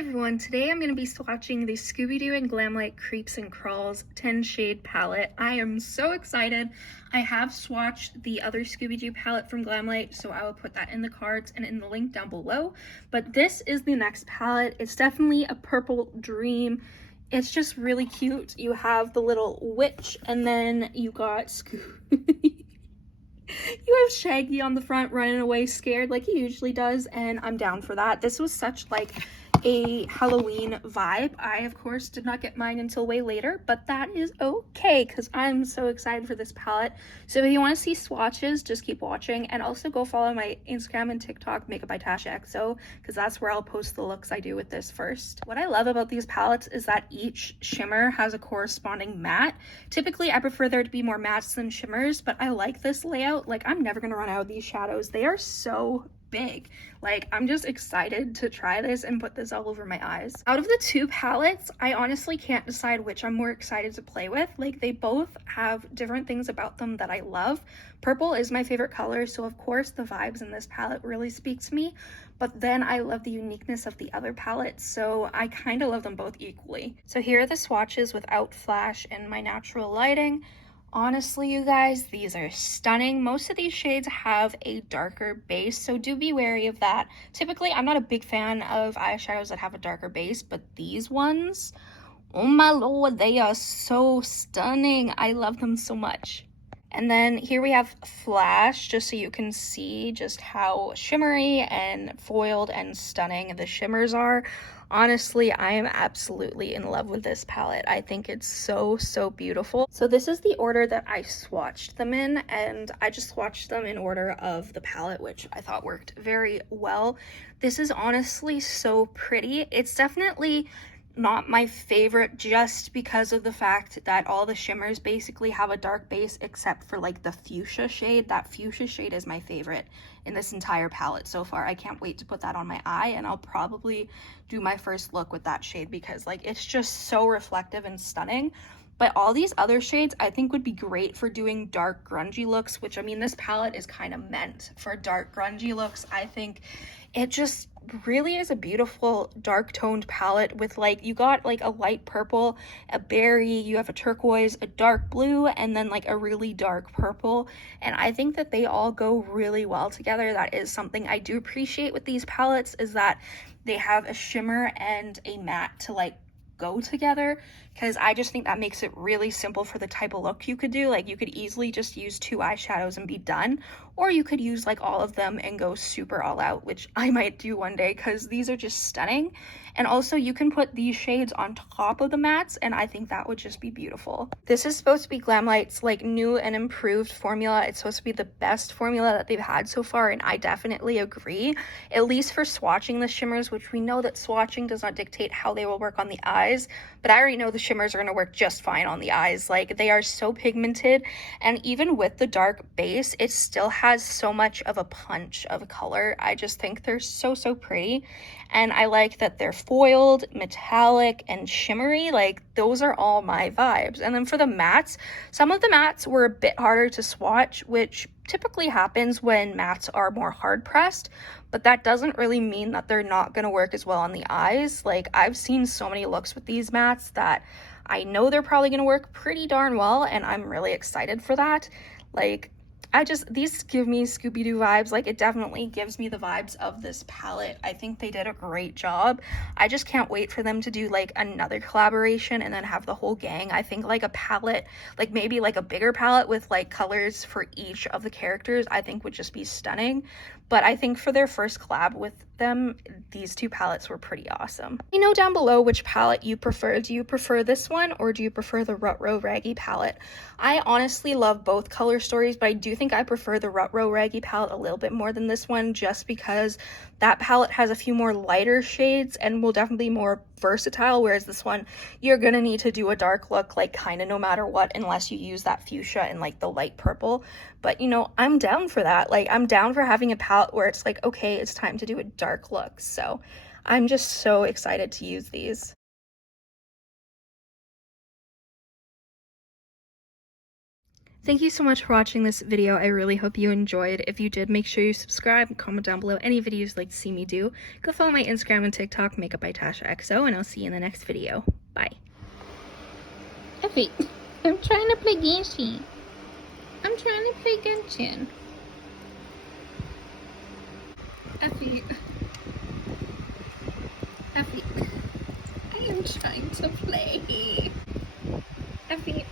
everyone, today I'm going to be swatching the Scooby-Doo and Glamlite Creeps and Crawls 10 shade palette. I am so excited. I have swatched the other Scooby-Doo palette from Glamlite, so I will put that in the cards and in the link down below. But this is the next palette. It's definitely a purple dream. It's just really cute. You have the little witch, and then you got Scooby. You have Shaggy on the front running away scared like he usually does, and I'm down for that. This was such like a Halloween vibe. I of course did not get mine until way later, but that is okay because I'm so excited for this palette. So if you want to see swatches, just keep watching, and also go follow my Instagram and TikTok, Makeup by Tasha XO, because that's where I'll post the looks I do with this first. What I love about these palettes is that each shimmer has a corresponding matte. Typically I prefer there to be more mattes than shimmers, but I like this layout. Like, I'm never gonna run out of these shadows. They are so big. Like, I'm just excited to try this and put this all over my eyes. Out of the two palettes, I honestly can't decide which I'm more excited to play with. Like, they both have different things about them that I love. Purple is my favorite color, so of course the vibes in this palette really speak to me, but then I love the uniqueness of the other palettes, so I kind of love them both equally. So here are the swatches without flash and my natural lighting. Honestly, you guys, these are stunning. Most of these shades have a darker base, so do be wary of that. Typically, I'm not a big fan of eyeshadows that have a darker base, but these ones, oh my lord, they are so stunning. I love them so much. And then here we have flash, just so you can see just how shimmery and foiled and stunning the shimmers are. Honestly, I am absolutely in love with this palette. I think it's so beautiful. So this is the order that I swatched them in, and I just swatched them in order of the palette, which I thought worked very well. This is honestly so pretty. It's definitely not my favorite just because of the fact that all the shimmers basically have a dark base except for like the fuchsia shade. That fuchsia shade is my favorite in this entire palette so far. I can't wait to put that on my eye, and I'll probably do my first look with that shade because like it's just so reflective and stunning. But all these other shades I think would be great for doing dark grungy looks, which I mean this palette is kind of meant for dark grungy looks. I think it just really is a beautiful dark toned palette with like, you got like a light purple, a berry, you have a turquoise, a dark blue, and then like a really dark purple, and I think that they all go really well together. That is something I do appreciate with these palettes, is that they have a shimmer and a matte to like go together, because I just think that makes it really simple for the type of look you could do. Like, you could easily just use 2 eyeshadows and be done, or you could use like all of them and go super all out, which I might do one day because these are just stunning. And also you can put these shades on top of the mattes, and I think that would just be beautiful. This is supposed to be Glamlite's like new and improved formula. It's supposed to be the best formula that they've had so far, and I definitely agree, at least for swatching the shimmers, which we know that swatching does not dictate how they will work on the eyes, but I already know the shimmers are going to work just fine on the eyes. Like, they are so pigmented, and even with the dark base, it still has so much of a punch of color. I just think they're so pretty, and I like that they're foiled, metallic, and shimmery. Like, those are all my vibes. And then for the mattes, some of the mattes were a bit harder to swatch, which typically happens when mattes are more hard pressed, but that doesn't really mean that they're not going to work as well on the eyes. Like, I've seen so many looks with these mattes that I know they're probably going to work pretty darn well, and I'm really excited for that. Like, these give me Scooby-Doo vibes. Like, it definitely gives me the vibes of this palette. I think they did a great job. I just can't wait for them to do like another collaboration and then have the whole gang. I think like a palette, like maybe like a bigger palette with like colors for each of the characters, I think would just be stunning. But I think for their first collab with them, these 2 palettes were pretty awesome. Let me know down below which palette you prefer. Do you prefer this one, or do you prefer the Rut-Row Raggy palette? I honestly love both color stories, but I do think I prefer the Rut-Row Raggy palette a little bit more than this one, just because that palette has a few more lighter shades and will definitely be more versatile, whereas this one, you're gonna need to do a dark look like kind of no matter what, unless you use that fuchsia and like the light purple. But you know, I'm down for that. Like, I'm down for having a palette where it's like, okay, it's time to do a dark look. So I'm just so excited to use these. Thank you so much for watching this video. I really hope you enjoyed. If you did, make sure you subscribe and comment down below any videos you'd like to see me do. Go follow my Instagram and TikTok, Makeup by Tasha XO, and I'll see you in the next video. Bye. Effie, I'm trying to play Genshin. I'm trying to play Genshin. Effie. Effie. I am trying to play. Effie.